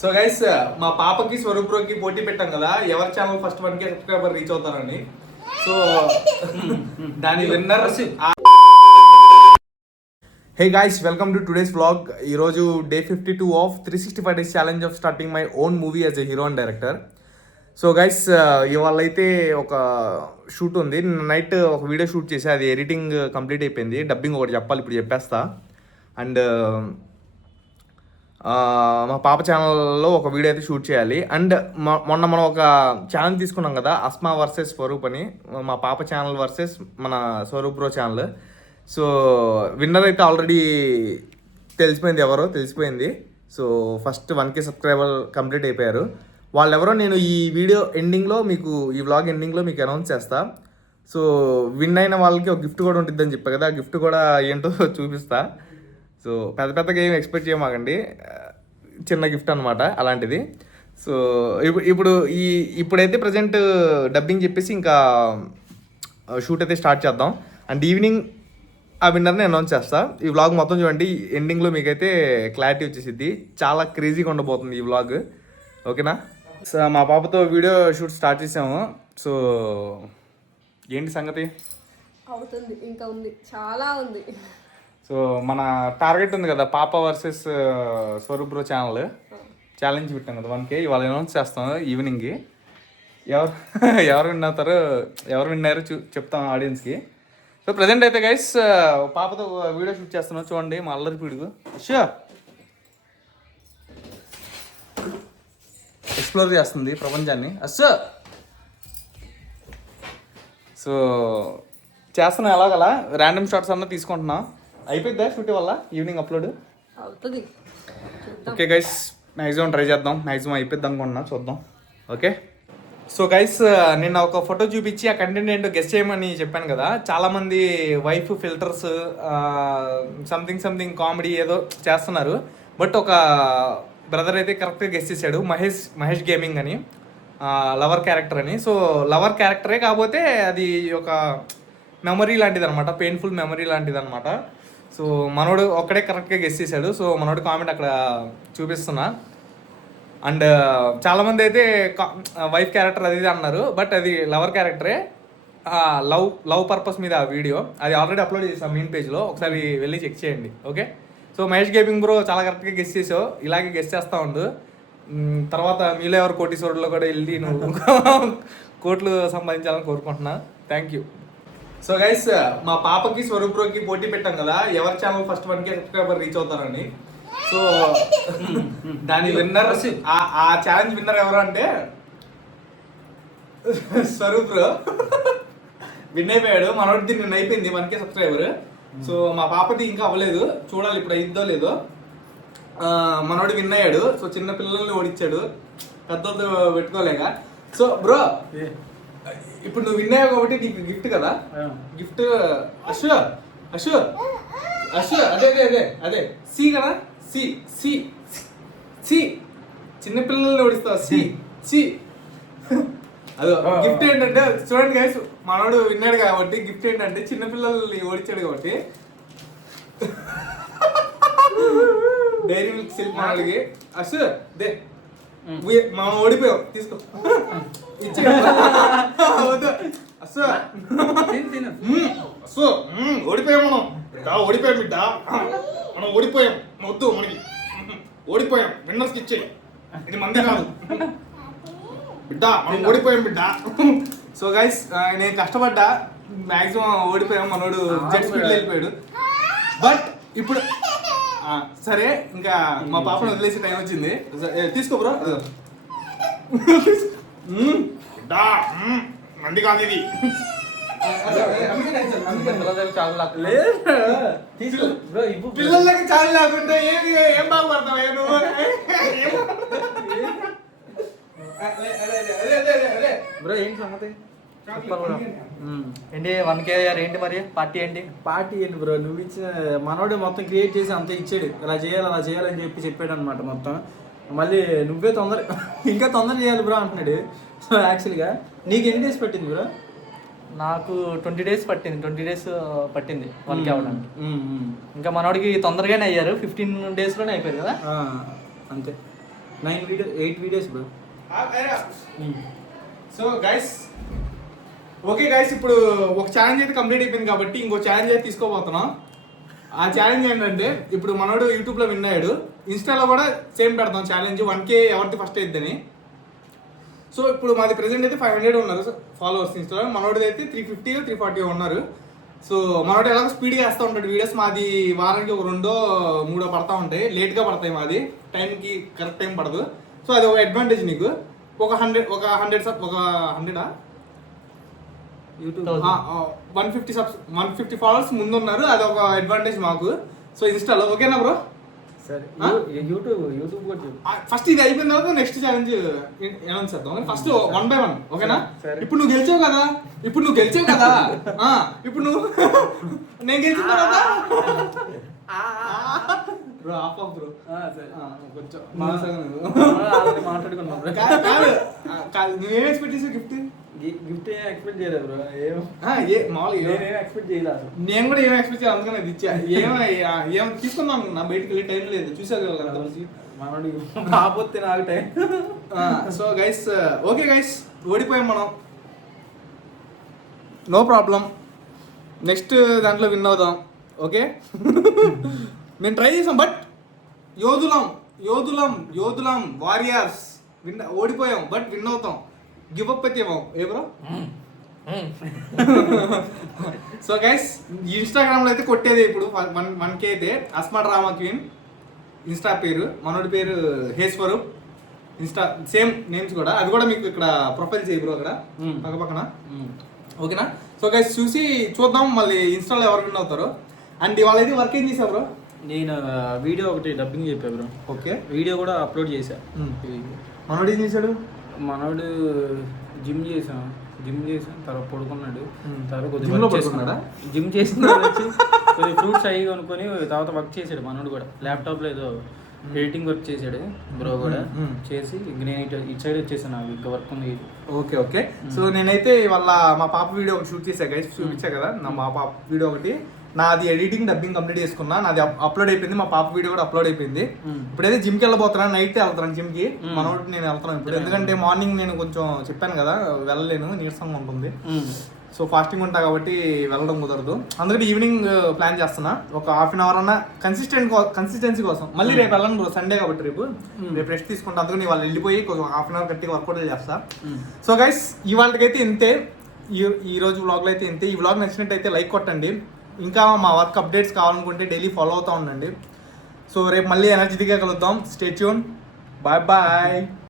So guys మా పాపకి స్వరూప్రోకి పోటీ పెట్టాం కదా, ఎవరి channel first 1K subscriber reach అవుతారని. సో దాని winner. Hey guys, welcome to today's vlog. ఈరోజు day 52 of 365 days challenge of starting my own movie as a hero and director. So guys, ఇవాళ అయితే ఒక షూట్ ఉంది. నైట్ ఒక video shoot చేసి అది ఎడిటింగ్ కంప్లీట్ అయిపోయింది. డబ్బింగ్ ఒకటి చెప్పాలి, ఇప్పుడు చెప్పేస్తా. అండ్ మా పాప ఛానల్లో ఒక వీడియో అయితే షూట్ చేయాలి. అండ్ మొన్న మనం ఒక ఛానల్ తీసుకున్నాం కదా, అస్మా వర్సెస్ స్వరూప్ అని. మా పాప ఛానల్ వర్సెస్ మన Swaroop bro channel. So winner అయితే ఆల్రెడీ తెలిసిపోయింది. So first 1K subscriber complete అయిపోయారు. వాళ్ళెవరో నేను ఈ వీడియో ఎండింగ్లో మీకు, ఈ వ్లాగ్ ఎండింగ్లో మీకు అనౌన్స్ చేస్తా. సో విన్ అయిన వాళ్ళకి ఒక గిఫ్ట్ కూడా ఉంటుందని చెప్పా కదా, ఆ గిఫ్ట్ కూడా ఏంటో చూపిస్తా. సో పెద్దగా ఏం ఎక్స్పెక్ట్ చేయమాకండి, చిన్న గిఫ్ట్ అనమాట అలాంటిది. సో ఇప్పుడైతే ప్రజెంట్ డబ్బింగ్ చెప్పేసి ఇంకా షూట్ అయితే స్టార్ట్ చేద్దాం. అండ్ ఈవినింగ్ ఆ విన్నర్ని అనౌన్స్ చేస్తా. ఈ వ్లాగ్ మొత్తం చూడండి, ఎండింగ్లో మీకైతే క్లారిటీ వచ్చేసిద్ది. చాలా క్రేజీగా ఉండబోతుంది ఈ వ్లాగ్, ఓకేనా? సో మా పాపతో వీడియో షూట్ స్టార్ట్ చేసాము. సో ఏంటి సంగతి? అవుతుంది, ఇంకా ఉంది, చాలా ఉంది. సో మన టార్గెట్ ఉంది కదా, పాప versus Swaroop bro channel challenge పెట్టాం కదా 1K. ఇవాళ అనౌన్స్ చేస్తాం ఈవినింగ్కి. ఎవరు విన్నారో చెప్తాం ఆడియన్స్కి. సో ప్రజెంట్ అయితే గైస్ పాపతో వీడియో షూట్ చేస్తున్నాం. చూడండి మా అల్లరి పీడుగు ఎక్స్ప్లోర్ చేస్తుంది ప్రపంచాన్ని. సో చేస్తున్నా ఎలాగలా ర్యాండమ్ షాట్స్ అన్నా తీసుకుంటున్నా. అయిపోద్దా షూట్ వల్ల ఈవినింగ్ అప్లోడ్ అవుతుంది? ఓకే గైస్, మ్యాక్సిమం ట్రై చేద్దాం. మ్యాక్సిమం అయిపోద్ది అనుకుంటున్నా, చూద్దాం. ఓకే. సో గైస్, నిన్న ఒక ఫోటో చూపించి ఆ కంటెంట్ ఏంటో గెస్ట్ చేయమని చెప్పాను కదా. చాలామంది వైఫ్ ఫిల్టర్స్, సంథింగ్ కామెడీ ఏదో చేస్తున్నారు. బట్ ఒక బ్రదర్ అయితే కరెక్ట్గా గెస్ట్ చేశాడు, మహేష్ గేమింగ్ అని, లవర్ క్యారెక్టర్ అని. సో లవర్ క్యారెక్టరే కాకపోతే అది ఒక మెమరీ లాంటిది అనమాట, పెయిన్ఫుల్ మెమరీ లాంటిది అనమాట. సో మనోడు ఒక్కడే కరెక్ట్గా గెస్ట్ చేశాడు. సో మనోడు కామెంట్ అక్కడ చూపిస్తున్నా. అండ్ చాలామంది అయితే వైఫ్ క్యారెక్టర్ అది అన్నారు, బట్ అది లవర్ క్యారెక్టరే. లవ్ పర్పస్ మీద ఆ వీడియో అది ఆల్రెడీ అప్లోడ్ చేసాం మెయిన్ పేజ్లో, ఒకసారి వెళ్ళి చెక్ చేయండి. Okay. So Mahesh gaming bro చాలా కరెక్ట్గా గెస్ట్ చేసావు, ఇలాగే గెస్ట్ చేస్తూ ఉండు. తర్వాత మీలో ఎవరు కోటీశ్వరుల్లో కూడా వెళ్ళి నువ్వు కోట్లు సంపాదించాలని కోరుకుంటున్నా. Thank you. సో గైస్, మా పాపకి స్వరూప్ బ్రోకి పోటీ పెట్టాం కదా, ఎవరి channel first 1K subscriber reach అవుతారని. సో దాని విన్నర్, ఆ ఛాలెంజ్ విన్నర్ ఎవరు అంటే స్వరూప్ బ్రో విన్ అయిపోయాడు. మనోడిది నిన్న అయిపోయింది 1K సబ్స్క్రైబర్. సో మా పాపది ఇంకా అవ్వలేదు, చూడాలి ఇప్పుడు అయిద్దో లేదో. మనోడు విన్ అయ్యాడు. సో చిన్న పిల్లల్ని ఓడించాడు, పెద్దలతో పెట్టుకోలేక. సో బ్రో, ఇప్పుడు నువ్వు విన్ అయ్యావు కాబట్టి నీకు గిఫ్ట్ కదా. గిఫ్ట్ అశు అదే సి కదా, సి చిన్నపిల్లల్ని ఓడిస్తావు. సి అదో గిఫ్ట్ ఏంటంటే, చూడండి గైస్, మనోడు విన్నాడు కాబట్టి గిఫ్ట్ ఏంటంటే చిన్నపిల్లల్ని ఓడించాడు కాబట్టి డైరీ మిల్క్ సిల్క్ మనోడికి. అశు దే మనం ఓడిపోయాం, తీసుకో. ఓడిపోయాం ఓడిపోయాం బిడ్డ, మనం ఓడిపోయాం. వద్దు మనకి, ఓడిపోయాం. విన్నర్స్కి ఇచ్చేయి, ఇది మంది కాదు బిడ్డ, మనం ఓడిపోయాం బిడ్డ. సో గైస్, నేను కష్టపడ్డా, మ్యాక్సిమం ఓడిపోయాం. మనోడు జెట్ స్పీడ్లో వెళ్ళిపోయాడు. బట్ ఇప్పుడు సరే, ఇంకా మా పాపను వదిలేసే టైం వచ్చింది. తీసుకో బ్రో, మంది కాదు ఇది. పిల్లలకి చాలు లేకుండా ఏం బాగుపడతావు నువ్వు? బ్రో ఏంటి సంగతి? ఏంటి 1K ఏంటి మరి పార్టీ ఏంటి బ్రో? నువ్వు ఇచ్చిన మనోడు మొత్తం క్రియేట్ చేసి అంత ఇచ్చాడు, అలా చేయాలని చెప్పాడు అనమాట మొత్తం. మళ్ళీ నువ్వే ఇంకా తొందర చేయాలి బ్రో అంటున్నాడు. సో యాక్చువల్గా నీకు ఎన్ని డేస్ పట్టింది బ్రో? నాకు 20 డేస్ పట్టింది. 20 డేస్ పట్టింది 1K అవ్వడానికి. ఇంకా మనోడికి తొందరగానే అయ్యారు, 15 డేస్లోనే అయిపోయింది కదా. అంతే. 8 videos bro. So guys okay guys, ఇప్పుడు ఒక ఛాలెంజ్ అయితే కంప్లీట్ అయిపోయింది కాబట్టి ఇంకో ఛాలెంజ్ అయితే తీసుకోబోతున్నాం. ఆ ఛాలెంజ్ ఏంటంటే ఇప్పుడు మనోడు యూట్యూబ్లో విన్ అయ్యాడు, ఇన్స్టాలో కూడా సేమ్ పెడతాం ఛాలెంజ్ 1K ఎవరిది ఫస్ట్ అయిద్దని. సో ఇప్పుడు మాది ప్రెసెంట్ అయితే 500 ఉన్నారు ఫాలోవర్స్ ఇన్స్టాలో, మనోడిది అయితే 350 340 ఉన్నారు. సో మనోడు ఎలాగో స్పీడ్గా వేస్తూ ఉంటాడు వీడియోస్, మాది వారానికి ఒక 2-3 పడతా ఉంటాయి, లేట్గా పడతాయి, మాది టైంకి కరెక్ట్ టైం పడదు. సో అది ఒక అడ్వాంటేజ్ నీకు. ఒక 100 యూట్యూబ్ 150 ఫాలోవర్స్ ముందు ఉన్నారు, అది ఒక అడ్వాంటేజ్ మాకు. సో ఇన్స్టాలో ఓకేనా బ్రో? సరే యూట్యూబ్ కూడా చెప్పు. ఫస్ట్ ఇది అయిపోయిన తర్వాత నెక్స్ట్ ఛాలెంజ్ అనౌన్స్ చేద్దాం. ఫస్ట్ 1 by 1 ఓకేనా? సరే. ఇప్పుడు నువ్వు గెలిచావు కదా, ఇప్పుడు నువ్వు నేను గెలిచిన తర్వాత బ్రో ఆఫ్ బ్రో సరే కొంచెం మాట్లాడుకున్నాం బ్రో. కాదు నువ్వేం ఎక్స్పెక్ట్ చేసావు గిఫ్ట్ ఏం ఎక్స్పెక్ట్ చేయలేదు బ్రో. మామూలుగా నేనేం ఎక్స్పెక్ట్ చేయలేదు అసలు. నేను కూడా ఏం ఎక్స్పెక్ట్ చేయాలి, అందుకని అది ఇచ్చా. ఏం తీసుకుందాం నా బయటకు వెళ్ళే టైం లేదు, చూసావు కదా మనోడు రాకపోతే నాకు time. So guys okay guys, ఓడిపోయాం మనం, నో ప్రాబ్లం, నెక్స్ట్ దాంట్లో విన్ అవుదాం. ఓకే మేము ట్రై చేసాం, బట్ యోధులం వారియర్స్ ఓడిపోయాం, బట్ విన్ అవుతాం. గివ్ అప్ అయితే ఇవ్వం ఏ బ్రో? సో గైస్ ఇన్స్టాగ్రామ్లో అయితే కొట్టేది ఇప్పుడు 1K అయితే అస్మా డ్రామా క్వీన్ ఇన్స్టా పేరు, మనోడి పేరు హేస్వరూప్, ఇన్స్టా సేమ్ నేమ్స్ కూడా, అది కూడా మీకు ఇక్కడ ప్రొఫైల్ చేయి బ్రో అక్కడ పక్కన. ఓకేనా? సో గైస్ చూసి చూద్దాం మళ్ళీ ఇన్స్టాలో ఎవరు విన్ అవుతారో. అండ్ ఇవాళ అయితే వర్క్ ఏం చేసావు బ్రో? నేను వీడియో ఒకటి డబ్బింగ్ చెప్పా బ్రో. ఓకే, వీడియో కూడా అప్లోడ్ చేశా. మనోడు ఏం చేశాడు? మనోడు జిమ్ చేసాం తర్వాత పడుకున్నాడు. తర్వాత జిమ్ లో పడుకున్నాడా? జిమ్ చేసిన వచ్చి కొద్దిగా ఫ్రూట్స్ అయ్యి కొనుక్కొని తర్వాత వర్క్ చేశాడు. మనోడు కూడా ల్యాప్టాప్ లో ఏదో ఎడిటింగ్ వర్క్ చేశాడు బ్రో కూడా. చేసి నేను ఇటు సైడ్ వచ్చేసాను, నాకు ఇంకా వర్క్ ఉంది. ఓకే సో నేనైతే వాళ్ళ మా పాప వీడియో ఒకటి షూట్ చేశా గైస్, చూపించా కదా మా పాప వీడియో ఒకటి. నాది ఎడిటింగ్ డబ్బింగ్ కంప్లీట్ చేసుకున్నా, నాది అప్లోడ్ అయిపోయింది, మా పాప వీడియో కూడా అప్లోడ్ అయిపోయింది. ఇప్పుడైతే జిమ్కి వెళ్ళబోతున్నాను, నైట్ వెళ్తాను జిమ్కి. మనోటి నేను వెళ్తాను ఇప్పుడు, ఎందుకంటే మార్నింగ్ నేను కొంచెం చెప్పాను కదా వెళ్ళలేను, నీరసంగా ఉంటుంది. సో ఫాస్టింగ్ ఉంటా కాబట్టి వెళ్ళడం కుదరదు, అందుకని ఈవినింగ్ ప్లాన్ చేస్తున్నా. ఒక హాఫ్ అన్ అవర్ అన్న కన్సిస్టెన్సీ కోసం. మళ్ళీ రేపు వెళ్ళను, సండే కాబట్టి రేపు రెస్ట్ తీసుకుంటా, అందుకని వాళ్ళు వెళ్ళిపోయి కొంచెం హాఫ్ అన్ అవర్ గట్టిగా వర్కౌట్ చేస్తా. సో గైస్ ఇవాళకైతే ఇంతే, ఈ రోజు వ్లాగ్లో అయితే ఇంతే. ఈ వ్లాగ్ నచ్చినట్టయితే లైక్ కొట్టండి, ఇంకా మా వర్క్ అప్డేట్స్ కావాలనుకుంటే డైలీ ఫాలో అవుతూ ఉండండి. సో రేపు మళ్ళీ ఎనర్జెటిక్గా కలుద్దాం. Stay tune, bye bye.